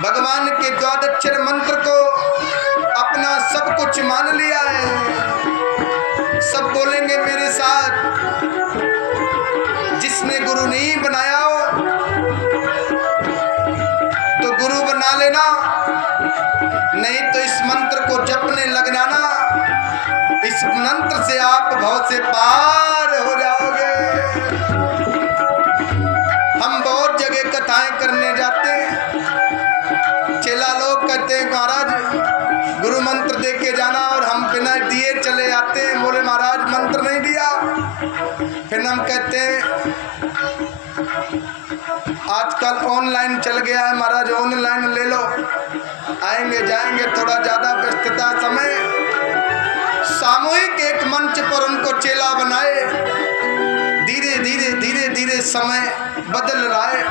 भगवान के द्वादक्षर मंत्र को अपना सब कुछ मान लिया है। सब बोलेंगे मेरे साथ, जिसने गुरु नहीं बनाया हो तो गुरु बना लेना, नहीं तो इस मंत्र को जपने लग जाना। इस मंत्र से आप भव से पार हो जाओगे। हम बहुत जगह कथाएं करने जाते हैं, चेला लोग कहते हैं महाराज गुरु मंत्र दे के जाना, और हम बिना दिए चले आते हैं। बोले महाराज मंत्र नहीं दिया। फिर हम कहते हैं आजकल ऑनलाइन चल गया है महाराज, ऑनलाइन ले लो, आएंगे जाएंगे, थोड़ा ज्यादा व्यस्तता समय। सामूहिक एक मंच पर उनको चेला बनाए। धीरे धीरे धीरे धीरे समय बदल रहा है,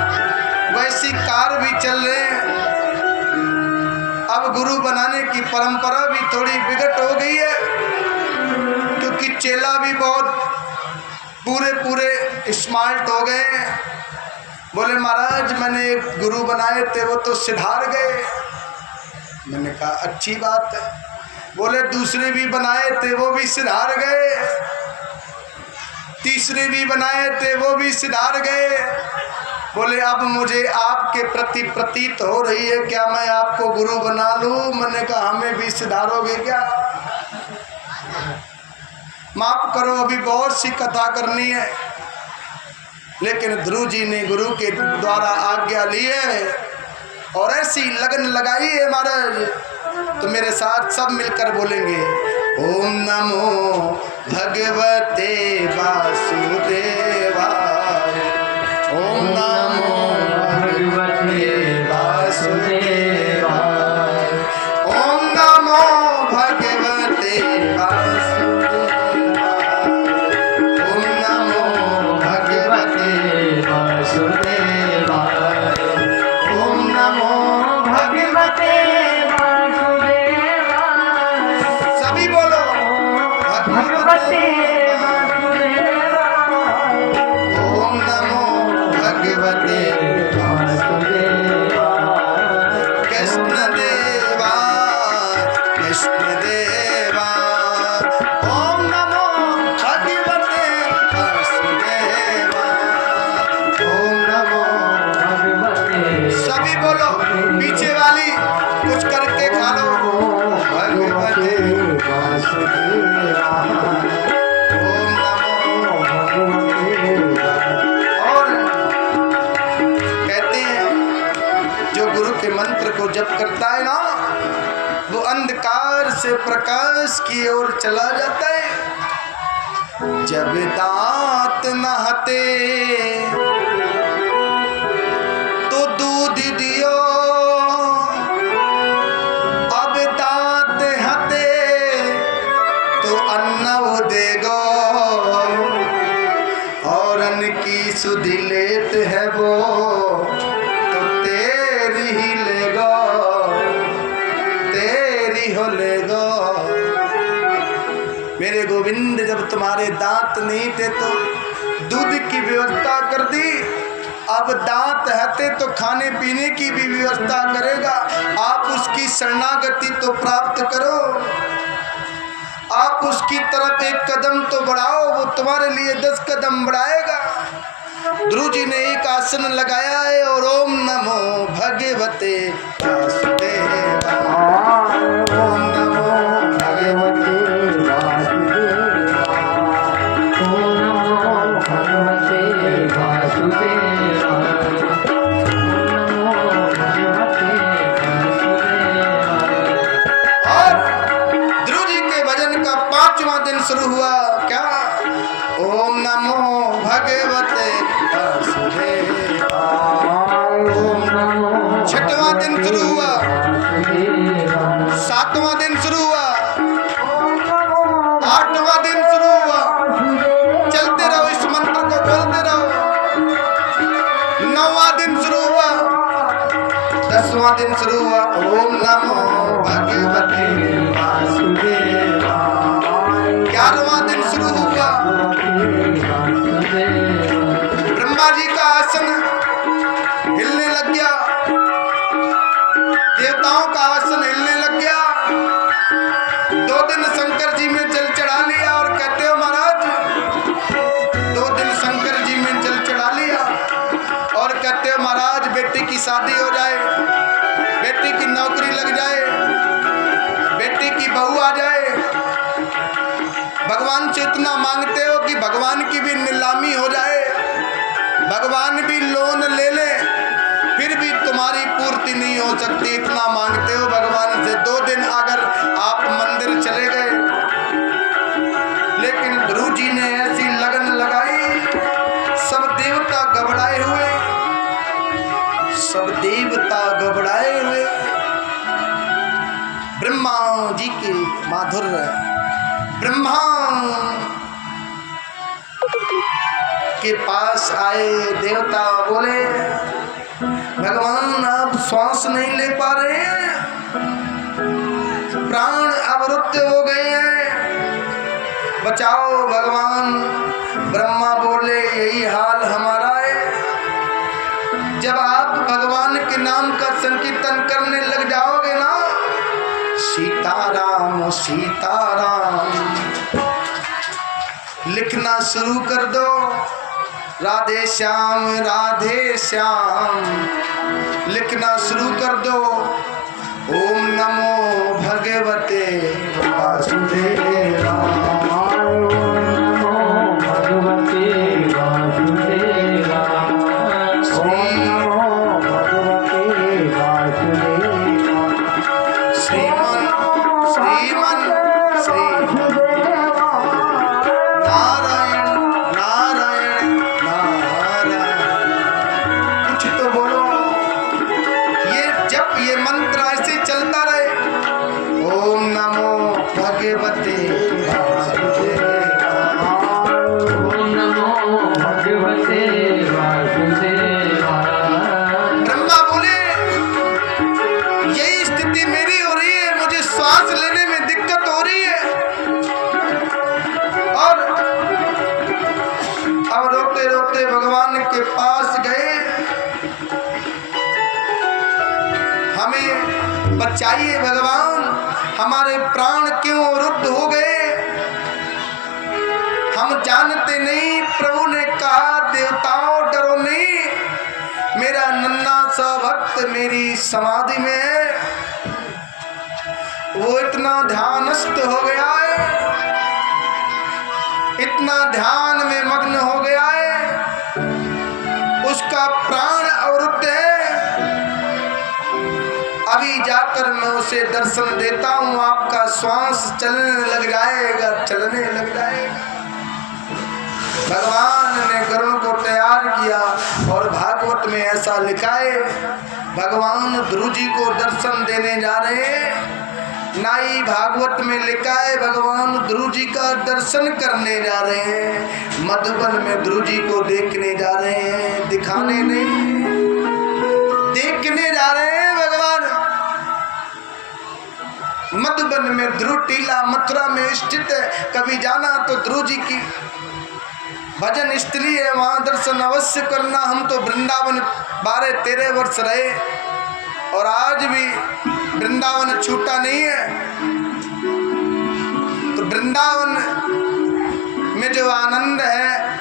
वैसी कार भी चल रहे हैं। अब गुरु बनाने की परंपरा भी थोड़ी विकट हो गई है, क्योंकि चेला भी बहुत पूरे पूरे स्मार्ट हो गए हैं। बोले महाराज मैंने एक गुरु बनाए थे, वो तो सिधार गए। मैंने कहा अच्छी बात है। बोले दूसरे भी बनाए थे, वो भी सिधार गए। तीसरे भी बनाए थे, वो भी सिधार गए। बोले अब मुझे आपके प्रति प्रतीत हो रही है, क्या मैं आपको गुरु बना लूं? मैंने कहा हमें भी सिधारोगे क्या? माफ करो, अभी बहुत सी कथा करनी है। लेकिन ध्रुव जी ने गुरु के द्वारा आज्ञा ली है और ऐसी लगन लगाई है महाराज, तो मेरे साथ सब मिलकर बोलेंगे ओम नमो भगवते वासुदेवाय, ओम नमो भगवते वासुदेवाय, ओम नमो भगवते वासुदेवाय, ओम नमो भगवते वासुदेवाय, ओम नमो भगवते सभी बोलो भगवते वासुदेवाय, ओम नमो भगवते वासुदेवाय, कृष्ण देवाय कृष्ण देवाय, ओम नमो भगवते वासुदेवाय, ओम नमो भगवते। सभी बोलो, पीछे वाली कुछ करके खा लो। भगवते वासुदेवाय, ओम नमो भगवते। और कहते हैं जो गुरु के मंत्र को जप करता है ना, वो अंधकार से प्रकाश की ओर चला जाता है। जब दांत नहते तो दूध दियो, अब दांत हते तो अन्न देगो, और अन्न की सुध लेत है वो तो तेरी ही लेगो, तेरी हो लेगो। मेरे गोविंद जब तुम्हारे दांत नहीं थे तो दूध की व्यवस्था कर दी, अब दांत हते तो खाने पीने की भी व्यवस्था करेगा। आप उसकी शरणागति तो प्राप्त करो, आप उसकी तरफ एक कदम तो बढ़ाओ, वो तुम्हारे लिए 10 कदम बढ़ाएगा। ध्रुव जी ने एक आसन लगाया है और ओम नमो भगवते वासुदेवाय, ओम नमो भगवते शुरू हुआ क्या? ओम नमो भगवते वासुदेवाय। छठवां दिन शुरू हुआ, 7वां दिन शुरू हुआ, 8वां दिन शुरू हुआ। चलते रहो, इस मंत्र को बोलते रहो। 9वां दिन शुरू हुआ, 10वां दिन शुरू हुआ। ओम नमो भगवते वासुदेवाय। 11वां दिन शुरू हुआ, ब्रह्मा जी का आसन हिलने लग गया, देवताओं का आसन हिलने लग गया। 2 दिन शंकर जी में जल चढ़ा लिया और कहते हो महाराज, 2 दिन शंकर जी में जल चढ़ा लिया और कहते हो महाराज बेटी की शादी हो जाए, बेटी की नौकरी लग जाए, बेटी की बहू आ जाए। भगवान से इतना मांगते हो कि भगवान की भी नीलामी हो जाए, भगवान भी लोन ले ले, फिर भी तुम्हारी पूर्ति नहीं हो सकती। इतना मांगते हो भगवान से। 2 दिन अगर आप मंदिर चले गए, लेकिन ध्रुव जी ने ऐसी लगन लगाई, सब देवता घबराए हुए, सब देवता घबराए हुए। ब्रह्मा जी के माधुर्य, ब्रह्मा के पास आए देवता, बोले भगवान आप श्वास नहीं ले पा रहे हैं, प्राण अवरुद्ध हो गए हैं, बचाओ भगवान। ब्रह्मा बोले यही हाल हमारा है। जब आप भगवान के नाम का संकीर्तन करने लग जाओगे ना, सीताराम सीताराम लिखना शुरू कर दो, राधे श्याम लिखना शुरू कर दो। ओम नमो भगवते वासुदेवाय, ओम नमो भगवते वासुदेवाय, श्रीमन श्रीमन नारायण नारायण नारायण। कुछ तो बोलो। ये जब ये मंत्र ऐसे चलता रहे, ओम नमो भगवते वासुदेवाय, ओम नमो भगवते वासुदेवाय। ब्रह्मा बोले यही स्थिति मेरी हो रही है, मुझे श्वास लेने में दिक्कत हो रही है। और अब रोते रोते भगवान के पास गए, हमें बचाइए भगवान, हमारे प्राण क्यों रुद्ध हो गए, हम जानते नहीं। प्रभु ने कहा देवताओं डरो नहीं, मेरा नन्हा सा भक्त मेरी समाधि में है, वो इतना ध्यानस्थ हो गया है, इतना ध्यान में मग्न हो गया है, उसका प्राण अवरुद्ध है। अभी जाकर मैं उसे दर्शन देता हूँ, आपका श्वास चलने लग जाएगा, चलने लग जाएगा। भगवान ने गरुड़ को तैयार किया और भागवत में ऐसा लिखा है, भगवान ध्रुव जी को दर्शन देने जा रहे हैं। नाई भागवत में लिखा है भगवान ध्रुव जी का दर्शन करने जा रहे हैं, मधुबन में ध्रुव जी को देखने जा रहे हैं, दिखाने नहीं, देखने जा रहे हैं। भगवान मधुबन में ध्रुव टीला मथुरा में स्थित है, कभी जाना तो ध्रुव जी की भजन स्थली है, वहां दर्शन अवश्य करना। हम तो वृंदावन 12-13 वर्ष रहे और आज भी वृंदावन छूटा नहीं है। तो वृंदावन में जो आनंद है,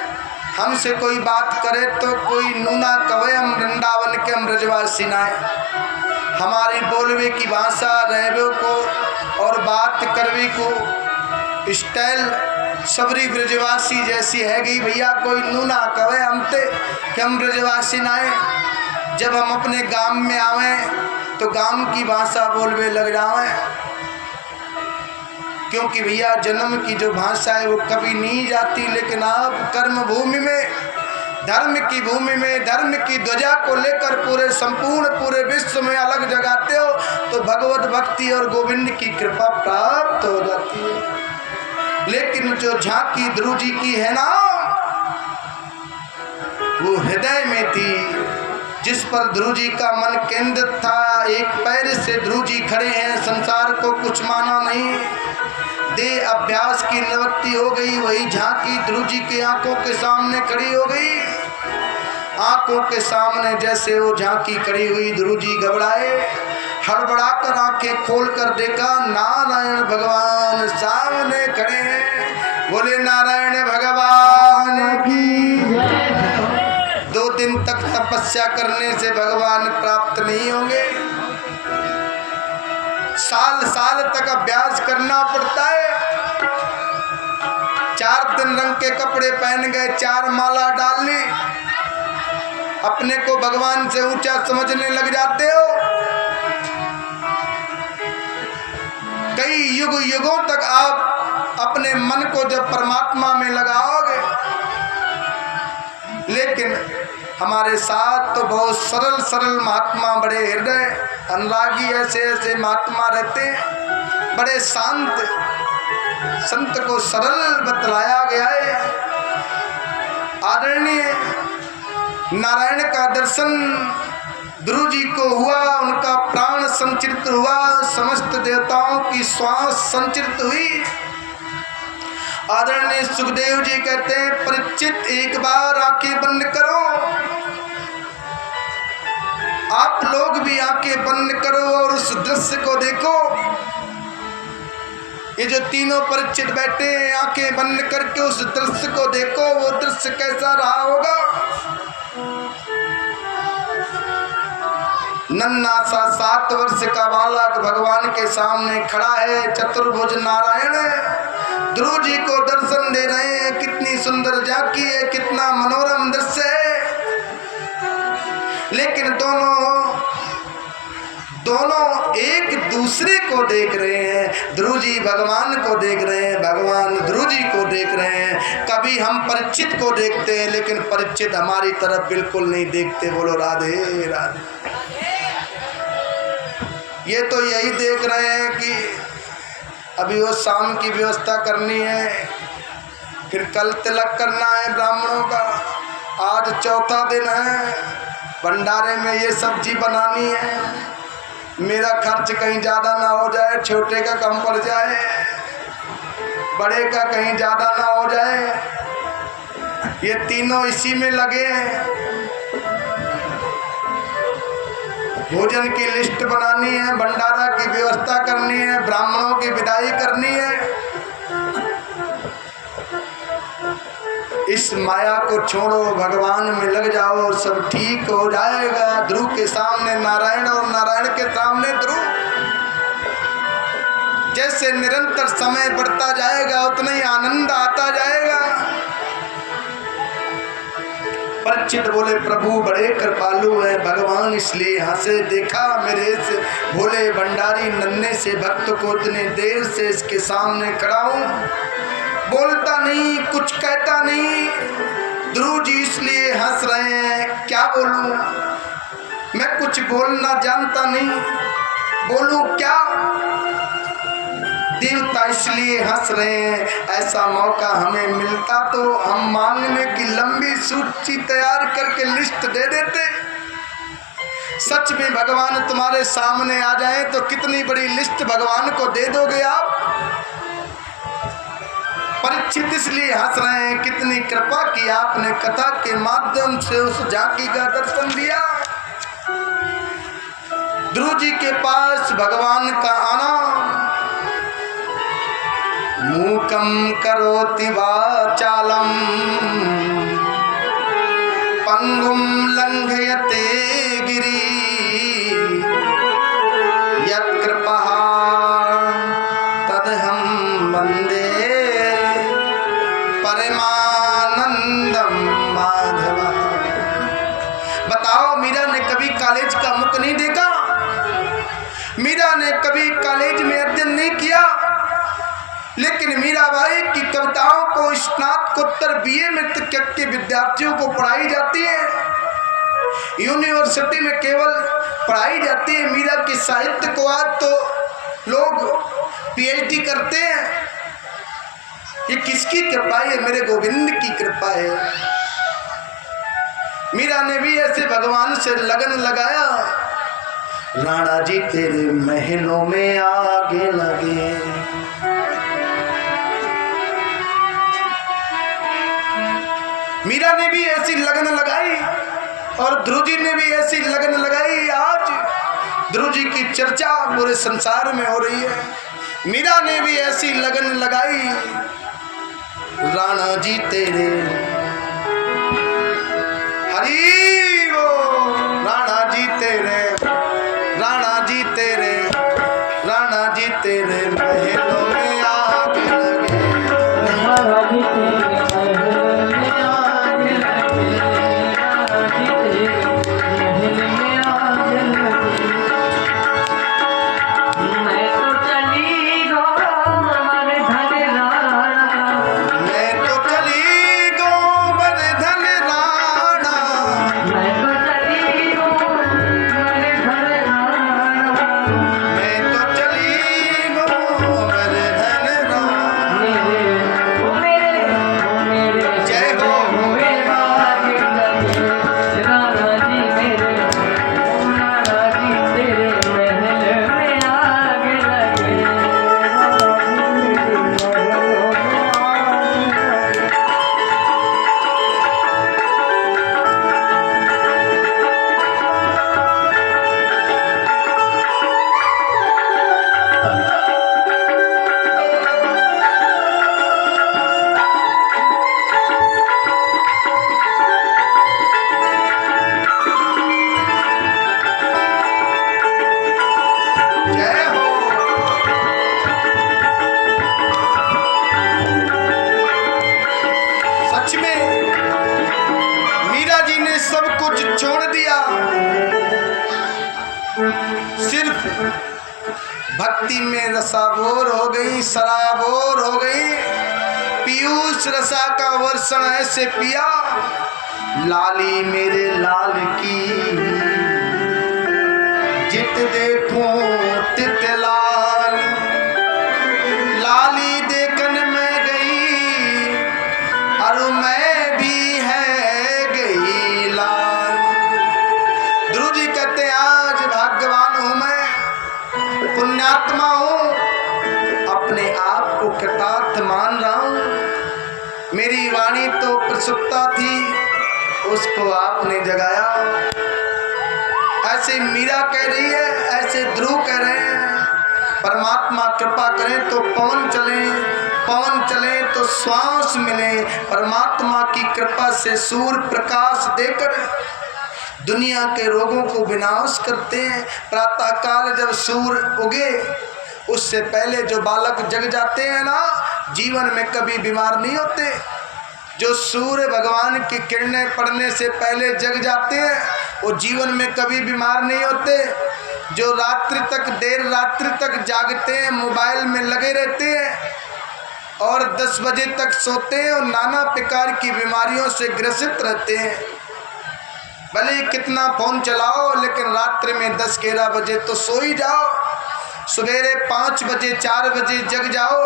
हमसे कोई बात करे तो कोई नूना कवे हम वृंदावन के हम ब्रजवासी नाय। हमारी बोलवे की भाषा रहबे को और बात करवे को स्टाइल सबरी ब्रजवासी जैसी है गई भैया, कोई नूना कवे हमते कि हम ब्रजवासी नाय। जब हम अपने गांव में आवें तो गांव की भाषा बोलवे लग जावे, क्योंकि भैया जन्म की जो भाषा है वो कभी नहीं जाती। लेकिन आप कर्म भूमि में, धर्म की भूमि में धर्म की ध्वजा को लेकर पूरे संपूर्ण पूरे विश्व में अलग जगाते हो तो भगवत भक्ति और गोविंद की कृपा प्राप्त हो जाती है। लेकिन जो झांकी ध्रुव जी की है ना, वो हृदय में थी, जिस पर ध्रुव जी का मन केंद्रित था। एक पैर से ध्रुव जी खड़े हैं, संसार को कुछ माना नहीं, देह अभ्यास की निवृत्ति हो गई। वही झांकी ध्रुव जी की आंखों के सामने खड़ी हो गई। आंखों के सामने जैसे वो झांकी खड़ी हुई, ध्रुव जी घबराए, हड़बड़ाकर आंखें खोलकर देखा, नारायण भगवान सामने खड़े हैं। बोले नारायण भगवान की। 2 दिन तक तपस्या करने से भगवान प्राप्त नहीं होंगे, साल साल तक अभ्यास करना पड़ता है। 4 दिन रंग के कपड़े पहन गए, 4 माला डाल ली, अपने को भगवान से ऊंचा समझने लग जाते हो। कई युग युगों तक आप अपने मन को जब परमात्मा में लगाओगे, लेकिन हमारे साथ तो बहुत सरल सरल महात्मा, बड़े हृदय अनुरागी ऐसे ऐसे महात्मा रहते हैं, बड़े शांत। संत को सरल बतलाया गया है। आदरणीय नारायण का दर्शन ध्रुव जी को हुआ, उनका प्राण संचित हुआ, समस्त देवताओं की श्वास संचित हुई। आदरणीय सुखदेव जी कहते हैं, परीक्षित एक बार आंखें बंद करो। आप लोग भी आंखें बंद करो और उस दृश्य को देखो। ये जो तीनों परीक्षित बैठे हैं, आंखें बंद करके उस दृश्य को देखो। वो दृश्य कैसा रहा होगा? नन्हा सा 7 वर्ष का बालक भगवान के सामने खड़ा है, चतुर्भुज नारायण ध्रुव जी को दर्शन दे रहे हैं। कितनी सुंदर झांकी है, कितना मनोरम दृश्य है। लेकिन दोनों एक दूसरे को देख रहे हैं। ध्रुव जी भगवान को देख रहे हैं, भगवान ध्रुव जी को देख रहे हैं। कभी हम परीक्षित को देखते हैं, लेकिन परीक्षित हमारी तरफ बिल्कुल नहीं देखते। बोलो राधे राधे। ये तो यही देख रहे हैं कि अभी वो शाम की व्यवस्था करनी है, फिर कल तिलक करना है ब्राह्मणों का, आज चौथा दिन है, भंडारे में ये सब्जी बनानी है। मेरा खर्च कहीं ज़्यादा ना हो जाए, छोटे का कम पड़ जाए, बड़े का कहीं ज़्यादा ना हो जाए। ये तीनों इसी में लगे हैं। भोजन की लिस्ट बनानी है, भंडारा की व्यवस्था करनी है, ब्राह्मणों की विदाई करनी है। इस माया को छोड़ो, भगवान में लग जाओ, सब ठीक हो जाएगा। ध्रुव के सामने नारायण और नारायण के सामने ध्रुव। जैसे निरंतर समय बढ़ता जाएगा उतना ही आनंद आता जाएगा। परीक्षित बोले, प्रभु बड़े कृपालु है भगवान, इसलिए यहाँ से देखा मेरे से भोले भंडारी नन्हे से भक्त को इतने देर से इसके सामने खड़ा हूँ। बोलता नहीं, कुछ कहता नहीं। ध्रुव जी इसलिए हंस रहे हैं, क्या बोलूं, मैं कुछ बोलना जानता नहीं, बोलूं क्या। देवता इसलिए हंस रहे हैं, ऐसा मौका हमें मिलता तो हम मांगने की लंबी सूची तैयार करके लिस्ट दे देते। सच में भगवान तुम्हारे सामने आ जाए तो कितनी बड़ी लिस्ट भगवान को दे दोगे आप। परीक्षित इसलिए हंस रहे हैं, कितनी कृपा की आपने, कथा के माध्यम से उस झांकी का दर्शन दिया। ध्रुव जी के पास भगवान का आना, मूकम करोति वाचालम पंगुम लंघयते गिरि यत्कृपा तदहं वन्दे परमानंदम माधव। बताओ, मीरा ने कभी कॉलेज का मुख नहीं देखा, मीरा ने कभी कॉलेज में अध्ययन नहीं किया, लेकिन मीराबाई की कविताओं को स्नातकोत्तर बीए में तक के विद्यार्थियों को पढ़ाई जाती है, यूनिवर्सिटी में केवल पढ़ाई जाती है। मीरा के साहित्य को आज तो लोग पीएचडी करते हैं। ये किसकी कृपा है? मेरे गोविंद की कृपा है। मीरा ने भी ऐसे भगवान से लगन लगाया, राणा जी तेरे महलों में आगे लगे। मीरा ने भी ऐसी लगन लगाई और ध्रुव जी ने भी ऐसी लगन लगाई। आज ध्रुव जी की चर्चा पूरे संसार में हो रही है। मीरा ने भी ऐसी लगन लगाई, राणा जी तेरे हरी वो, राणा जी तेरे, राणा जी तेरे, राणा जी तेरे महलों में आग लगे, राणा जी तेरे भक्ति में रसाभोर हो गई, सराबोर हो गई। पीयूष रसा का वर्षण ऐसे पिया, लाली मेरे लाल की जित देखूं तित लाल, लाली देखन में गई और मैं भी है गई लाल। ध्रुव जी कहते आज भाग्यवान हूं मैं, पुण्यात्मा हूं, अपने आप को कृतार्थ मान रहा हूं। मेरी वाणी तो प्रसुप्ता थी, उसको आपने जगाया। ऐसे मीरा कह रही है, ऐसे ध्रुव कह रहे हैं, परमात्मा कृपा करें तो पवन चले, पवन चले तो श्वास मिले। परमात्मा की कृपा से सूर्य प्रकाश देकर दुनिया के रोगों को विनाश करते हैं। प्रातः काल जब सूर्य उगे उससे पहले जो बालक जग जाते हैं ना, जीवन में कभी बीमार नहीं होते। जो सूर्य भगवान की किरणें पड़ने से पहले जग जाते हैं वो जीवन में कभी बीमार नहीं होते। जो रात्रि तक, देर रात्रि तक जागते हैं, मोबाइल में लगे रहते हैं, और 10 बजे तक सोते हैं और नाना प्रकार की बीमारियों से ग्रसित रहते हैं। भले कितना फोन चलाओ लेकिन रात्रि में 10-11 बजे तो सो ही जाओ, सवेरे 5 बजे 4 बजे जग जाओ।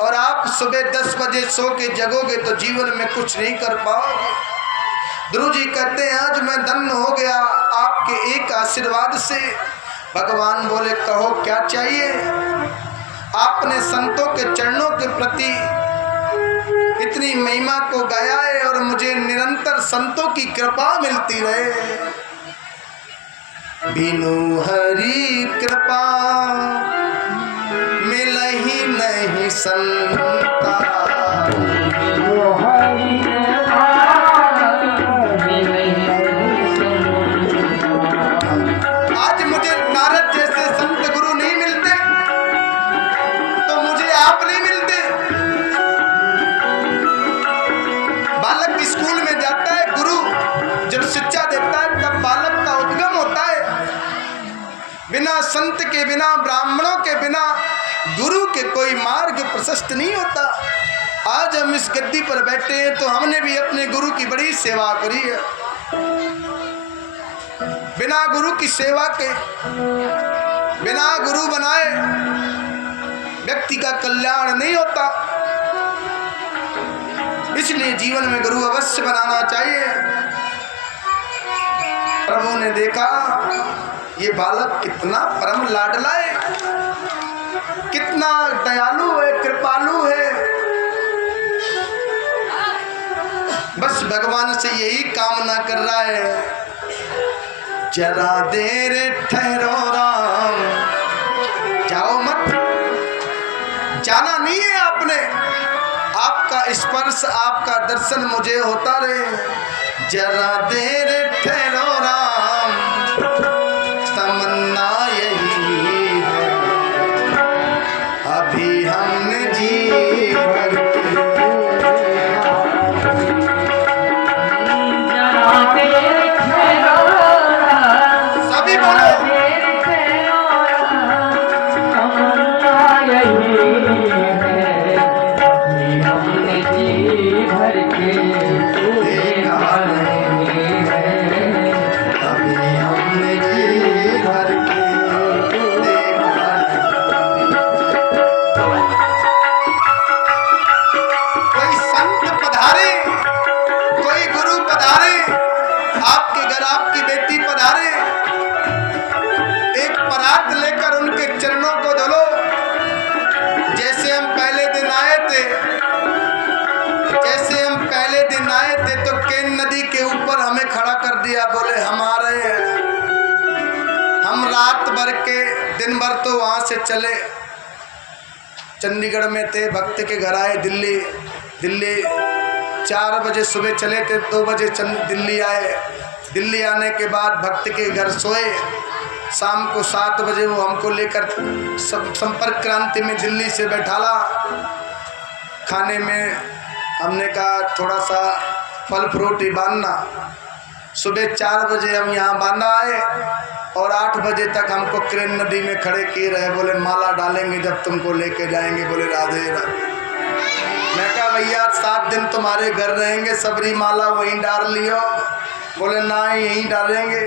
और आप सुबह 10 बजे सो के जगोगे तो जीवन में कुछ नहीं कर पाओगे। ध्रुव जी कहते हैं आज मैं धन्य हो गया आपके एक आशीर्वाद से। भगवान बोले कहो क्या चाहिए। आपने संतों के चरणों के प्रति इतनी महिमा को गाया है और मुझे निरंतर संतों की कृपा मिलती रहे। बिनु हरि कृपा मिल ही नहीं संता। आज मुझे नारद जैसे संत गुरु नहीं मिलते तो मुझे आप नहीं मिलते। बालक स्कूल में जाता है, गुरु जब शिक्षा देता है तब बालक का उद्गम होता है। बिना संत के, बिना ब्राह्मणों के, बिना गुरु के कोई मार्ग प्रशस्त नहीं होता। आज हम इस गद्दी पर बैठे हैं तो हमने भी अपने गुरु की बड़ी सेवा करी है। बिना गुरु की सेवा के, बिना गुरु बनाए व्यक्ति का कल्याण नहीं होता। इसलिए जीवन में गुरु अवश्य बनाना चाहिए। प्रभु ने देखा ये बालक कितना परम लाडला है, कितना दयालु है, कृपालु है। बस भगवान से यही कामना कर रहा है, जरा देर ठहरो राम। जाओ मत, जाना नहीं है आपने। आपका स्पर्श, आपका दर्शन मुझे होता रहे। जरा देर ठहरो राम, तमन्ना यही है अभी हमने जी भर दिन भर तो वहाँ से चले, चंडीगढ़ में थे, भक्त के घर आए दिल्ली 4 बजे सुबह चले थे, 2 बजे दिल्ली आए। दिल्ली आने के बाद भक्त के घर सोए। शाम को 7 बजे वो हमको लेकर संपर्क क्रांति में दिल्ली से बैठाला। खाने में हमने कहा थोड़ा सा फल फ्रूट ही बांधना। सुबह 4 बजे हम यहाँ बांधा आए और 8 बजे तक हमको क्रेन नदी में खड़े किए रहे। बोले माला डालेंगे जब तुमको लेके जाएंगे। बोले राधे राधे। मैं कहा भैया 7 दिन तुम्हारे घर रहेंगे, सबरी माला वहीं डाल लियो। बोले ना यहीं डालेंगे।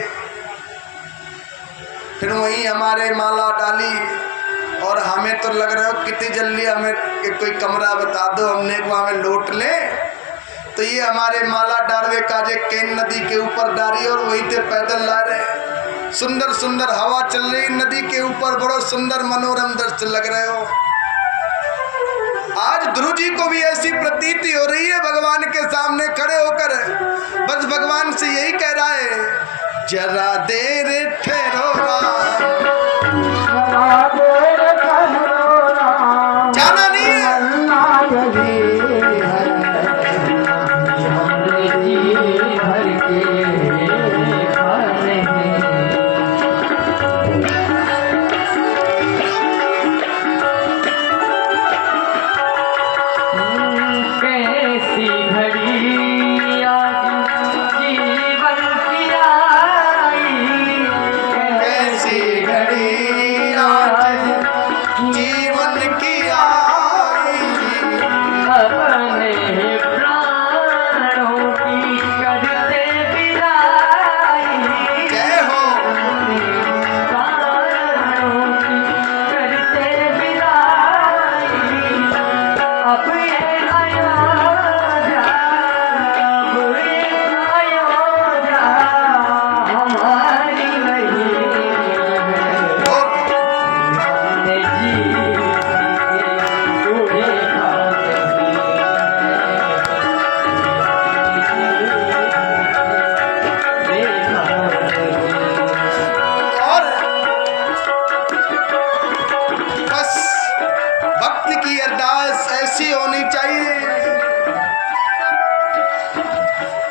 फिर वहीं हमारे माला डाली और हमें तो लग रहा हो कितनी जल्दी हमें कोई कमरा बता दो, हमने को हमें लौट ले। तो ये हमारे माला डालवे काजे केन नदी के ऊपर डाली और वहीं से पैदल ला रहे। सुंदर सुंदर हवा चल रही नदी के ऊपर, बड़ो सुंदर मनोरम दृश्य लग रहे हो। आज ध्रुव जी को भी ऐसी प्रतीति हो रही है भगवान के सामने खड़े होकर। बस भगवान से यही कह रहा है, जरा देर ठहरो जाना नहीं है।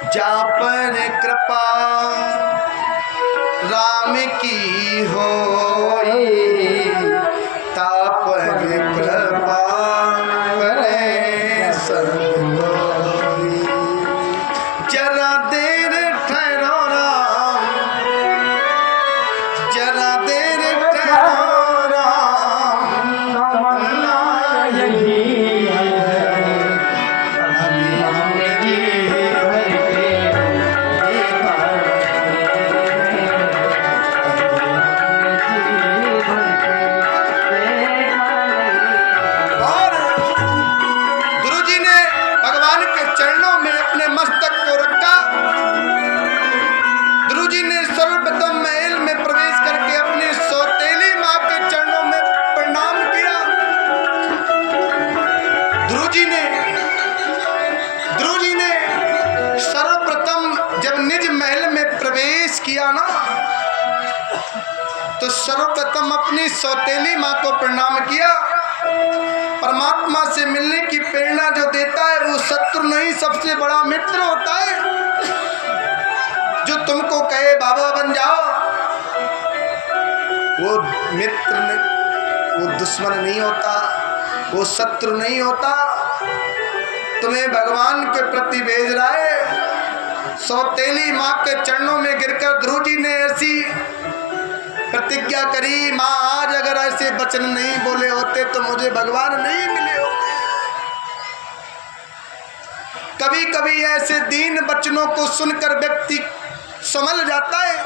जा पर कृपा राम की होई, ता पर कृपा करे सब कोई। जरा देर ठहरो राम, जरा देर ठहरो राम, तमन्ना यही है अभी हमने किया ना, तो सर्वप्रथम अपनी सौतेली माँ को प्रणाम किया। परमात्मा से मिलने की प्रेरणा जो देता है वो शत्रु नहीं, सबसे बड़ा मित्र होता है। जो तुमको कहे बाबा बन जाओ, वो मित्र नहीं, वो दुश्मन नहीं होता, वो शत्रु नहीं होता। तुम्हें भगवान के प्रति भेज रहा है। सौतेली माँ के चरणों में गिरकर ध्रुव जी ने ऐसी प्रतिज्ञा करी, माँ आज अगर ऐसे वचन नहीं बोले होते तो मुझे भगवान नहीं मिले होते। कभी कभी ऐसे दीन वचनों को सुनकर व्यक्ति संभल जाता है।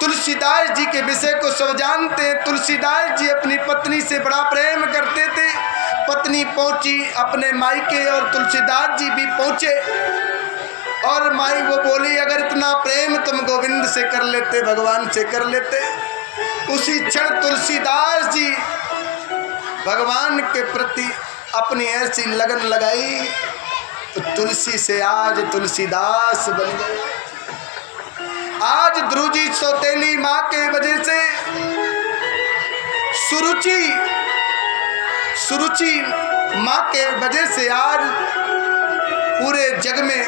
तुलसीदास जी के विषय को सब जानते हैं। तुलसीदास जी अपनी पत्नी से बड़ा प्रेम करते थे। पत्नी पहुंची अपने मायके और तुलसीदास जी भी पहुंचे और माई वो बोली, अगर इतना प्रेम तुम गोविंद से कर लेते, भगवान से कर लेते। उसी क्षण तुलसीदास जी भगवान के प्रति अपनी ऐसी लगन लगाई तो तुलसी से आज तुलसीदास बन गए। आज ध्रुव जी सौतेली माँ के वजह से सुरुचि माँ के वजह से आज पूरे जग में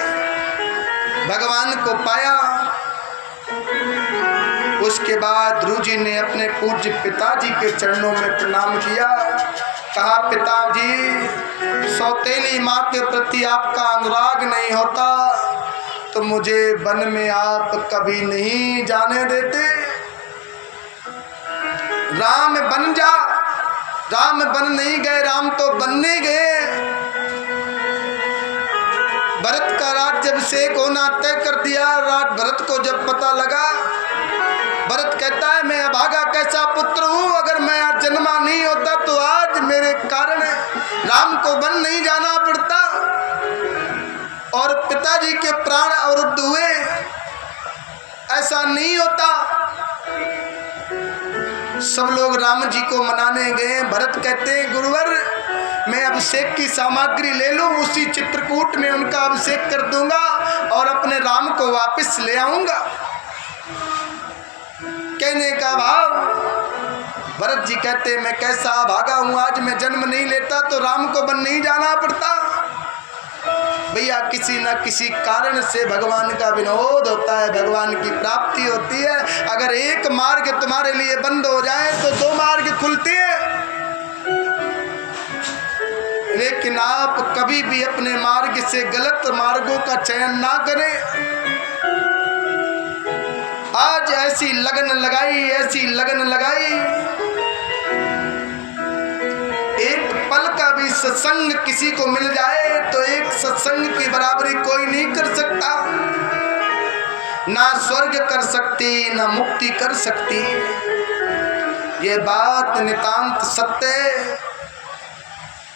भगवान को पाया। उसके बाद ध्रुव जी ने अपने पूज्य पिताजी के चरणों में प्रणाम किया। कहा, पिताजी सौतेली माँ के प्रति आपका अनुराग नहीं होता तो मुझे वन में आप कभी नहीं जाने देते। राम बन जा, राम बन नहीं गए, राम तो बनने गए। भरत का राज्याभिषेक होना तय कर दिया। भरत को जब पता लगा, भरत कहता है मैं अभागा कैसा पुत्र हूँ, अगर मैं आज जन्मा नहीं होता तो आज मेरे कारण राम को वन नहीं जाना पड़ता और पिताजी के प्राण अवरुद्ध हुए। ऐसा नहीं होता। सब लोग राम जी को मनाने गए। भरत कहते हैं, गुरुवर मैं अभिषेक की सामग्री ले लूं, उसी चित्रकूट में उनका अभिषेक कर दूंगा और अपने राम को वापस ले आऊंगा। कहने का भाव, भरत जी कहते मैं कैसा भागा हूं, आज मैं जन्म नहीं लेता तो राम को वन नहीं जाना पड़ता। भैया किसी न किसी कारण से भगवान का विनोद होता है, भगवान की प्राप्ति होती है। अगर एक मार्ग तुम्हारे लिए बंद हो जाए तो दो मार्ग खुलते हैं। लेकिन आप कभी भी अपने मार्ग से गलत मार्गों का चयन ना करें। आज ऐसी लगन लगाई, ऐसी लगन लगाई, एक पल का भी सत्संग किसी को मिल जाए तो एक सत्संग की बराबरी कोई नहीं कर सकता। ना स्वर्ग कर सकती, ना मुक्ति कर सकती। ये बात नितांत सत्य है।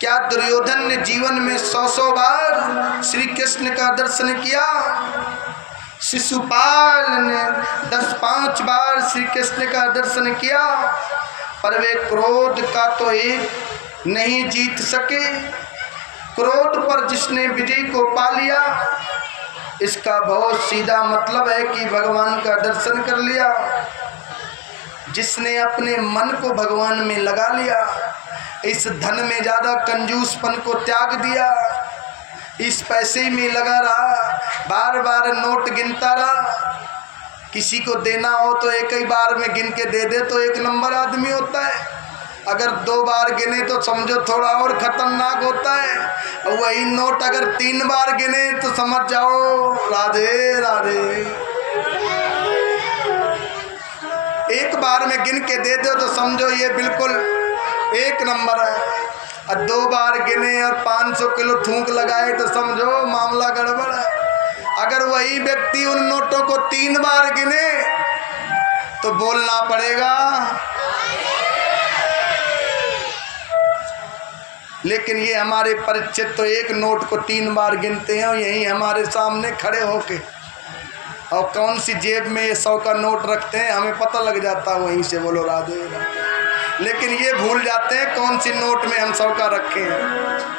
क्या दुर्योधन ने जीवन में 100 बार श्री कृष्ण का दर्शन किया? शिशुपाल ने 10-5 बार श्री कृष्ण का दर्शन किया, पर वे क्रोध का तो एक नहीं जीत सके। क्रोध पर जिसने विजय को पा लिया, इसका बहुत सीधा मतलब है कि भगवान का दर्शन कर लिया। जिसने अपने मन को भगवान में लगा लिया, इस धन में ज़्यादा कंजूसपन को त्याग दिया, इस पैसे में लगा रहा, बार बार नोट गिनता रहा। किसी को देना हो तो एक ही बार में गिन के दे दे तो एक नंबर आदमी होता है, अगर 2 बार गिने तो समझो थोड़ा और खतरनाक होता है, और वही नोट अगर 3 बार गिने तो समझ जाओ राधे राधे। एक बार में गिन के दे दो तो समझो ये बिल्कुल एक नंबर है, और 2 बार गिने और 500 किलो थूक लगाए तो समझो मामला गड़बड़ है। अगर वही व्यक्ति उन नोटों को 3 बार गिने तो बोलना पड़ेगा, लेकिन ये हमारे परिचित तो एक नोट को 3 बार गिनते हैं, और यहीं हमारे सामने खड़े होके, और कौन सी जेब में ये 100 का नोट रखते हैं हमें पता लग जाता है वहीं से, बोलो राधे राधे। लेकिन ये भूल जाते हैं कौन सी नोट में हम 100 का रखे हैं।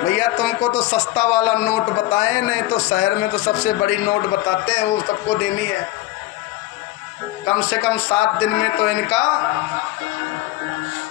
भैया तुमको तो सस्ता वाला नोट बताएं, नहीं तो शहर में तो सबसे बड़ी नोट बताते हैं, वो सबको देनी है। कम से कम 7 दिन में तो इनका